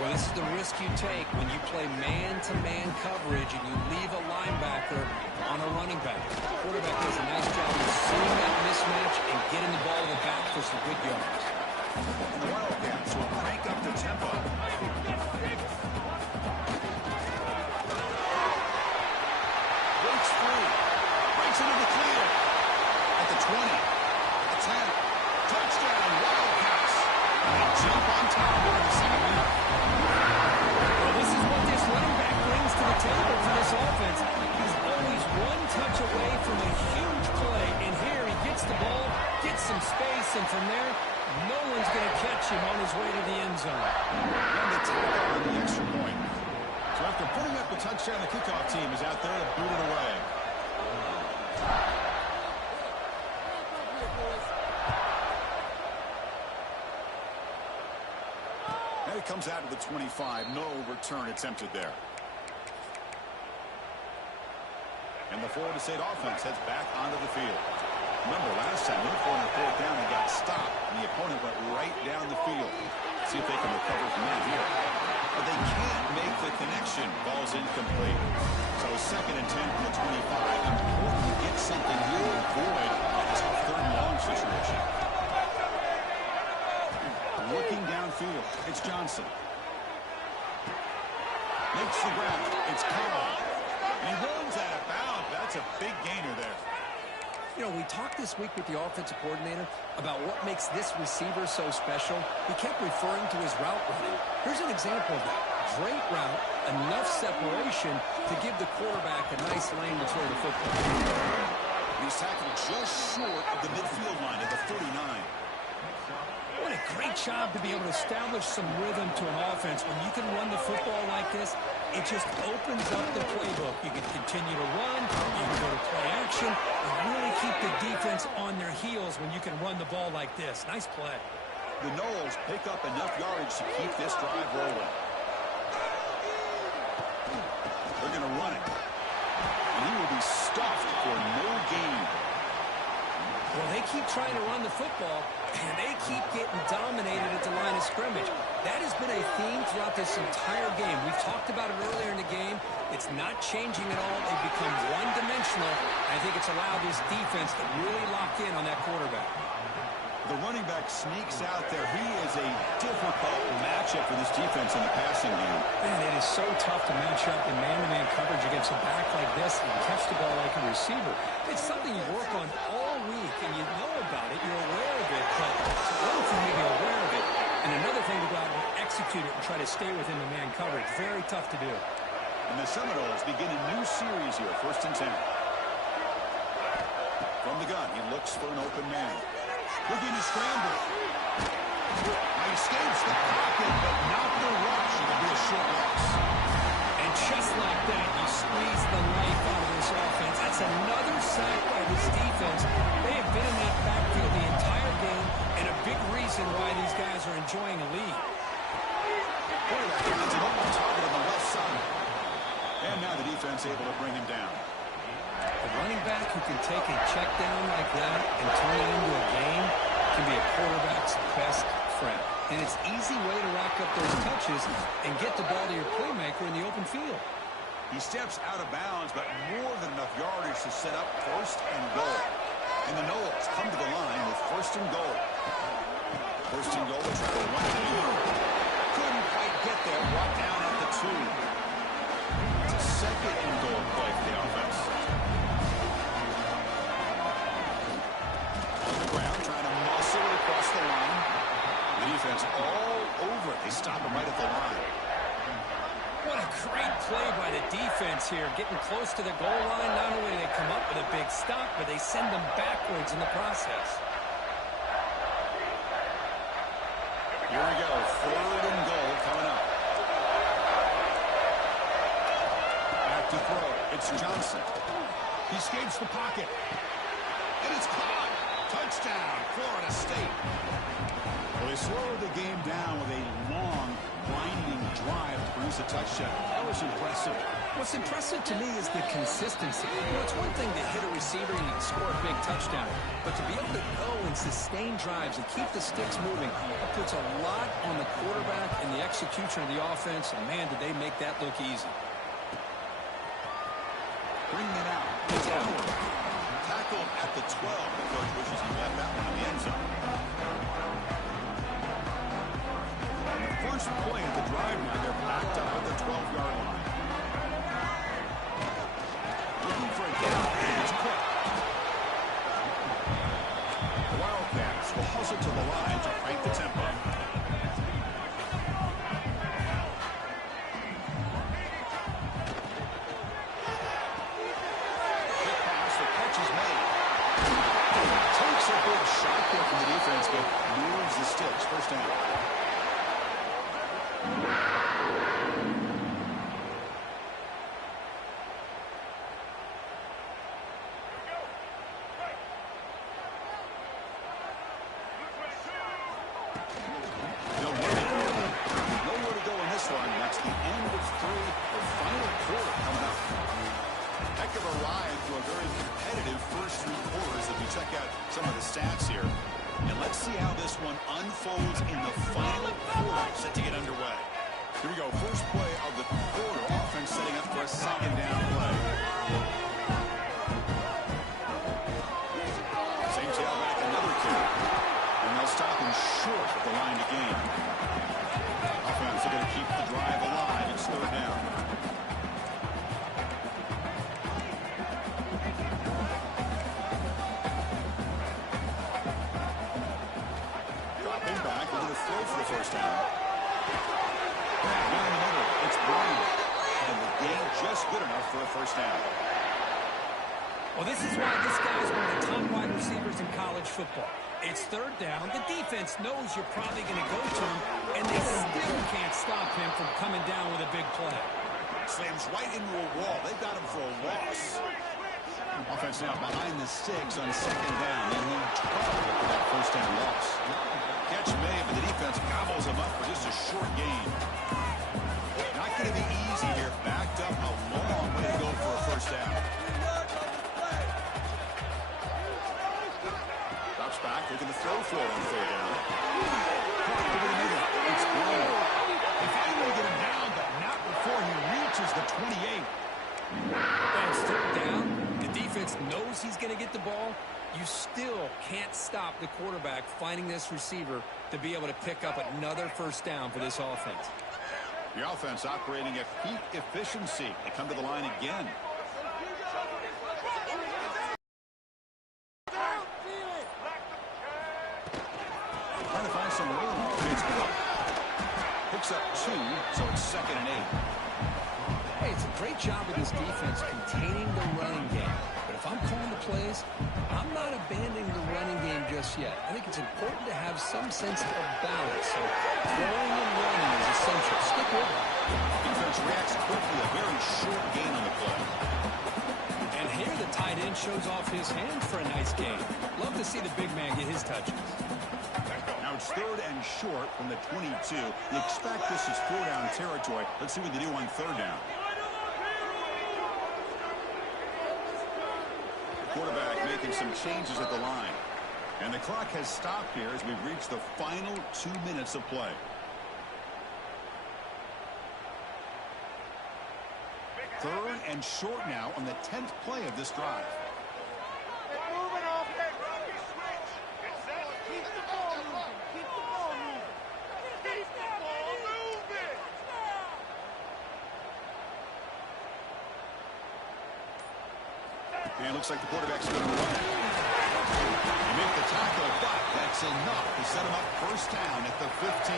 Well, this is the risk you take when you play man-to-man coverage and you leave a linebacker on a running back. The quarterback does a nice job of seeing that mismatch and getting the ball to the back for some good yards. And the Wildcats will crank up the tempo. Breaks free. Breaks into the clear. At the 20. The 10. Touchdown, Wildcats. They jump on top here in the second half. Well, this is what this running back brings to the table for this offense. He's always one touch away from a huge play, and here he gets the ball, gets some space, and from there, no one's going to catch him on his way to the end zone. And the tackle on the extra point. So after putting up the touchdown, the kickoff team is out there to boot it away. comes out of the 25. No return attempted there. And the Florida State offense heads back onto the field. Remember, last time they were on a fourth down and got stopped, and the opponent went right down the field. See if they can recover from that here. But they can't make the connection. Ball's incomplete. So 2nd and 10 from the 25. Important to get something here to avoid a tough 3rd and long situation. Looking downfield, it's Johnson. Makes the grab. It's Cole. And he runs out of bounds. That's a big gainer there. You know, we talked this week with the offensive coordinator about what makes this receiver so special. He kept referring to his route running. Here's an example of that. Great route, enough separation to give the quarterback a nice lane to throw the football. He's tackled just short of the midfield line at the 39. What a great job to be able to establish some rhythm to an offense. When you can run the football like this, it just opens up the playbook. You can continue to run, you can go to play action, and really keep the defense on their heels when you can run the ball like this. Nice play. The Noles pick up enough yardage to keep this drive rolling. They're going to run it. And he will be stuffed for no gain. Well, they keep trying to run the football, and they keep getting dominated at the line of scrimmage. That has been a theme throughout this entire game. We've talked about it earlier in the game. It's not changing at all. They've become one-dimensional. I think it's allowed this defense to really lock in on that quarterback. The running back sneaks out there. He is a difficult matchup for this defense in the passing game. Man, it is so tough to match up in man-to-man coverage against a back like this and catch the ball like a receiver. It's something you work on all week, and you know about it. You're aware of it, but it's one thing to be aware of it, and another thing to go out and execute it and try to stay within the man coverage. Very tough to do. And the Seminoles begin a new series here, 1st and 10. From the gun, he looks for an open man. Looking to scramble. He escapes the pocket, but not the rush. It'll be a short loss. And just like that, you squeeze the life out of this offense. That's another sack by this defense. They have been in that backfield the entire game, and a big reason why these guys are enjoying a lead. Quarterback finds an open target on the left side. And now the defense able to bring him down. A running back who can take a check down like that and turn it into a game can be a quarterback's best friend. And it's an easy way to rack up those touches and get the ball to your playmaker in the open field. He steps out of bounds, but more than enough yardage to set up 1st and goal. And the Noles come to the line with 1st and goal. 1st and goal, they try to run it in. Couldn't quite get there, brought down at the 2. It's a 2nd and goal play for the offense. On the ground, trying to muscle it across the line. The defense all over it. They stop him right at the line. What a great play by the defense here. Getting close to the goal line, not only do they come up with a big stop, but they send them backwards in the process. Here we go. 3rd and goal coming up. Back to throw. It's Johnson. He escapes the pocket. And it's caught. Touchdown, Florida State. Well, they slowed the game down with a long, winding drive to produce a touchdown. That was impressive. What's impressive to me is the consistency. You know, it's one thing to hit a receiver and you can score a big touchdown, but to be able to go and sustain drives and keep the sticks moving, that puts a lot on the quarterback and the execution of the offense, and man, did they make that look easy. Bringing it out. It's Howard. Tackled at the 12. The coach wishes he left that one in the end zone. And the first play of the drive now, they're backed up at the 12-yard line. Looking for a down. It's quick. The Wildcats will hustle to the line to crank the tempo. Shot there from the defense, but moves the sticks. 1st down. No one. That's the end of 3. The final quarter coming up. Heck of a ride through a very competitive first 3 quarters if you check out some of the stats here. And let's see how this one unfolds in the final quarter set to get underway. Here we go. First play of the quarter. Offense setting up for a second down play. Same tailback, another kick. And they'll stop him short of the line to gain. Offense are going to keep the drive alive. It's third down. Dropping back, we're going to throw for the first down. Down the middle, it's Bryant. And the gain just good enough for a first down. Well, this is why this guy is one of the top wide receivers in college football. It's third down. The defense knows you're probably going to go to him, and they still can't stop him from coming down with a big play. Slams right into a wall. They've got him for a loss. Offense now behind the 6 on second down. They need 12 for that first down loss. Catch made, but the defense gobbles him up for just a short gain. Not going to be easy here. Backed up a long way to go for a first down. Drops back, looking to throw for it on third down. Over the middle, it's Bryant. They finally get him down, but not before he reaches the 28. That's third down. The defense knows he's going to get the ball. You still can't stop the quarterback finding this receiver to be able to pick up another first down for this offense. The offense operating at peak efficiency. They come to the line again. Trying to find some room. Picks up 2, so it's second and 8. Hey, it's a great job of this defense containing the running game. But if I'm calling the plays, I'm not abandoning the running game just yet. I think it's important to have some sense of balance. So throwing and running is essential. Stick with it. Defense reacts quickly. A very short gain on the play. And here the tight end shows off his hand for a nice gain. Love to see the big man get his touches. Now it's third and short from the 22. You expect this is 4-down territory. Let's see what they do on third down. Quarterback making some changes at the line. And the clock has stopped here as we've reached the final 2 minutes of play. Third and short now on the 10th play of this drive. And it looks like the quarterback's going to run it. You make the tackle, but that's enough to set him up first down at the 15.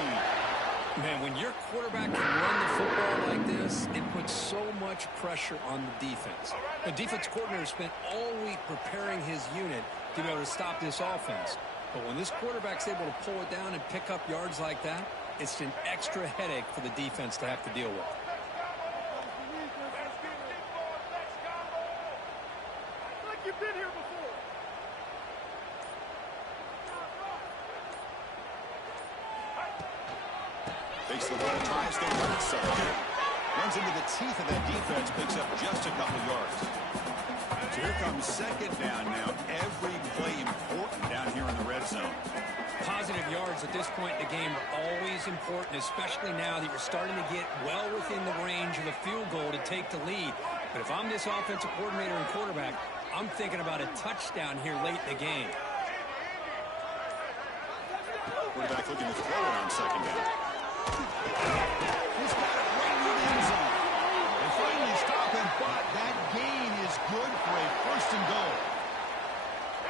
Man, when your quarterback can run the football like this, it puts so much pressure on the defense. The defense coordinator spent all week preparing his unit to be able to stop this offense. But when this quarterback's able to pull it down and pick up yards like that, it's an extra headache for the defense to have to deal with. You've been here before. Takes the ball, tries the right side. Runs into the teeth of that defense, picks up just a couple yards. So here comes second down now. Every play important down here in the red zone. Positive yards at this point in the game are always important, especially now that you're starting to get well within the range of a field goal to take the lead. But if I'm this offensive coordinator and quarterback, I'm thinking about a touchdown here late in the game. Quarterback looking to throw it on second down. He's got it right in the end zone. They finally stop him, but that gain is good for a first and goal.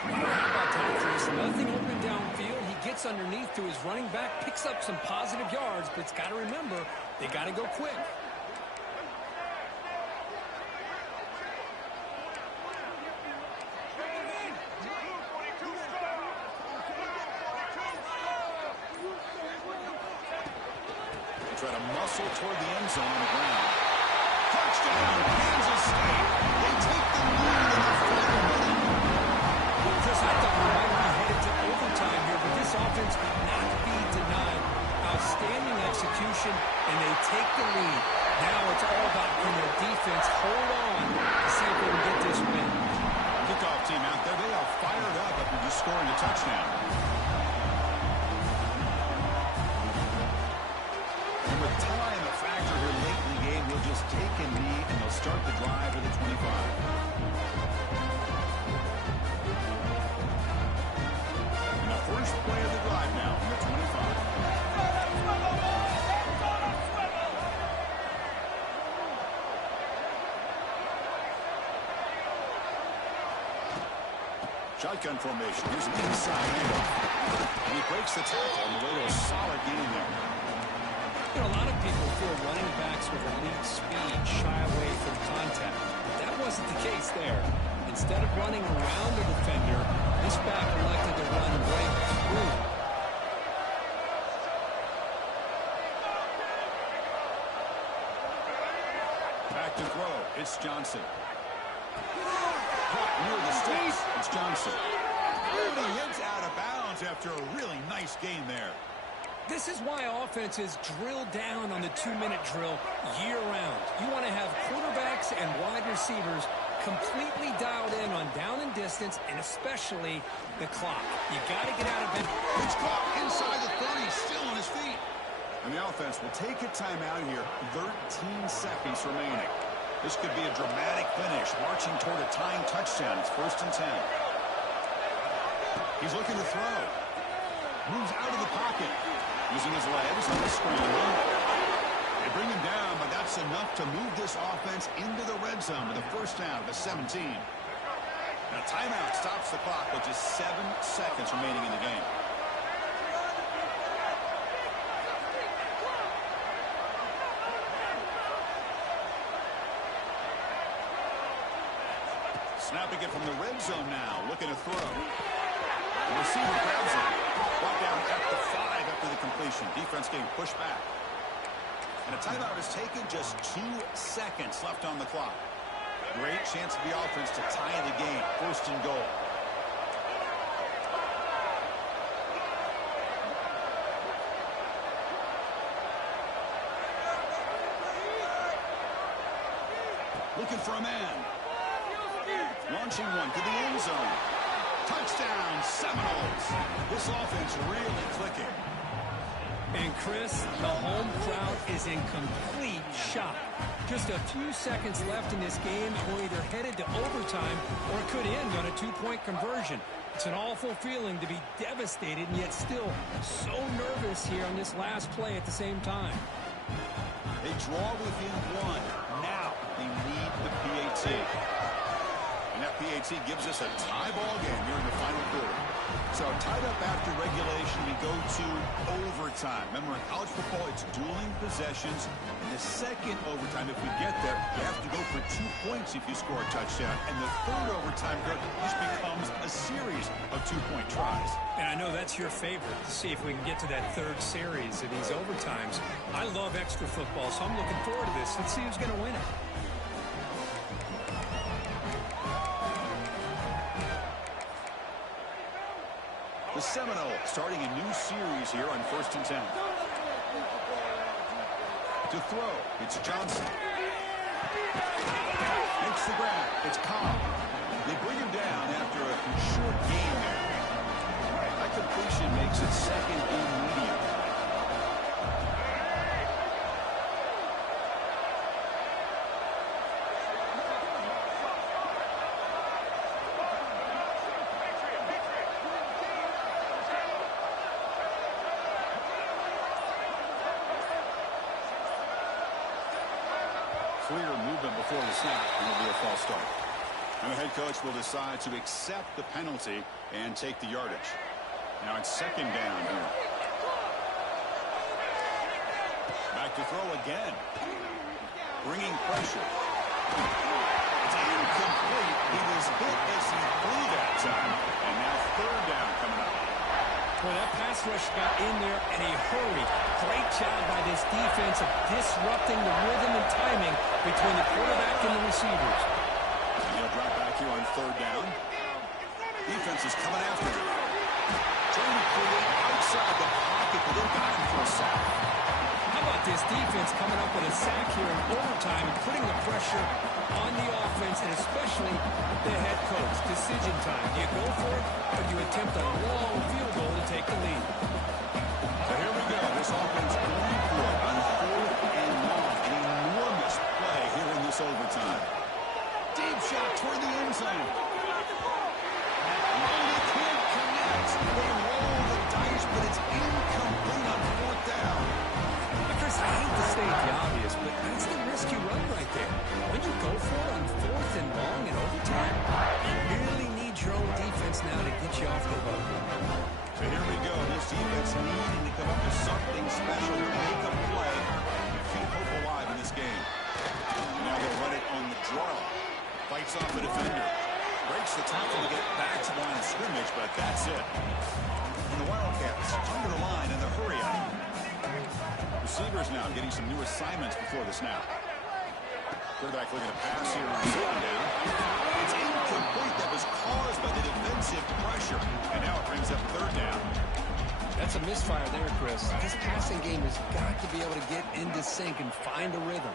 How about that, Chris? Nothing open downfield. He gets underneath to his running back, picks up some positive yards, but it's got to remember, they got to go quick. Try to muscle toward the end zone on the ground. Touchdown, Kansas State. They take the lead in the final minute. Chris, I thought we might be headed to overtime here, but this offense could not be denied. Outstanding execution, and they take the lead. Now it's all about can their defense hold on to see if they can get this win. Kickoff team out there. They are fired up after just scoring a touchdown. And with time a factor here late in the game, he'll just take a knee and they'll start the drive at the 25. First play of the drive now from the 25. Shotgun formation. Here's an inside handoff. And he breaks the tackle on the way to a solid gain there. You know, a lot of people feel running backs with elite speed shy away from contact. That wasn't the case there. Instead of running around the defender, this back elected to run right through. Back to throw. It's Johnson. Caught near the sticks. It's Johnson. And he hits out of bounds after a really nice gain there. This is why offenses drill down on the 2-minute drill year-round. You want to have quarterbacks and wide receivers completely dialed in on down and distance, and especially the clock. You got to get out of it. He's caught inside the 30, still on his feet. And the offense will take a timeout here. 13 seconds remaining. This could be a dramatic finish, marching toward a tying touchdown. It's 1st and 10. He's looking to throw. Moves out of the pocket. Using his legs on the scramble. They bring him down, but that's enough to move this offense into the red zone with a first down to 17. And a timeout stops the clock with just 7 seconds remaining in the game. Snapping it from the red zone now, looking to throw. The receiver grabs it. Brought down at the 5 after the completion. Defense getting pushed back. And a timeout is taken, just 2 seconds left on the clock. Great chance for the offense to tie the game. 1st and goal. Looking for a man. Launching one to the end zone. Touchdown, Seminoles. This offense really clicking. And Chris, the home crowd is in complete shock. Just a few seconds left in this game, and we're either headed to overtime or it could end on a 2-point conversion. It's an awful feeling to be devastated and yet still so nervous here on this last play at the same time. They draw within 1. Now they need the PAT. And that PAT gives us a tie ball game here in the final quarter. So tied up after regulation, we go to overtime. Remember, in college football, it's dueling possessions. In the second overtime, if we get there, you have to go for 2 points if you score a touchdown. And the third overtime, just becomes a series of 2-point tries. And I know that's your favorite, to see if we can get to that third series of these overtimes. I love extra football, so I'm looking forward to this. Let's see who's going to win it. The Seminoles starting a new series here on 1st and 10. To throw, it's Johnson. Makes the grab, it's Cobb. They bring him down after a short gain there. That completion makes it 2nd and medium. Clear movement before the snap, and it'll be a false start. And the head coach will decide to accept the penalty and take the yardage. Now it's 2nd down here. Back to throw again. Bringing pressure. It's incomplete. He was hit as he threw that time. And now 3rd down coming up. Well, that pass rush got in there in a hurry. Great job by this defense of disrupting the rhythm and timing between the quarterback and the receivers. And he'll drop back here on 3rd down. Defense is coming after him. Trying to create outside the pocket, but they got him for a sack. How How about this defense coming up with a sack here in overtime and putting the pressure on the offense and especially the head coach. Decision time. Do you go for it or do you attempt a long field goal to take the lead? So here we go. This offense going for it on 4th and long. An enormous play here in this overtime. Deep shot toward the end zone. They can't connect. They roll the dice, but it's incomplete on 4th down. Chris, I hate to state the obvious, but that's the risk you run right there. When you go for it on 4th and long in overtime, you really need your own defense now to get you off the hook. So here we go. This defense needing to come up with something special to make a play and keep hope alive in this game. And now they'll run it on the draw. Fights off the defender. Breaks the tackle to get back to the line of scrimmage, but that's it. And the Wildcats under the line in the hurry up. Receivers now getting some new assignments before the snap. Quarterback looking to pass here on 2nd down. It's incomplete. That was caused by the defensive pressure. And now it brings up 3rd down. That's a misfire there, Chris. This passing game has got to be able to get into sync and find a rhythm.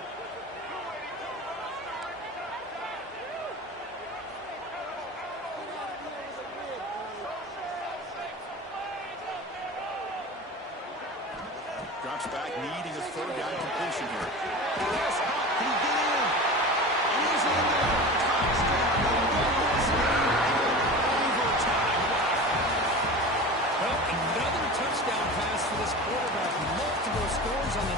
Drops back, needing a 3rd down completion here. Yes, can he get in? He's in there. Overtime. Well, another touchdown pass for this quarterback. Multiple scores on the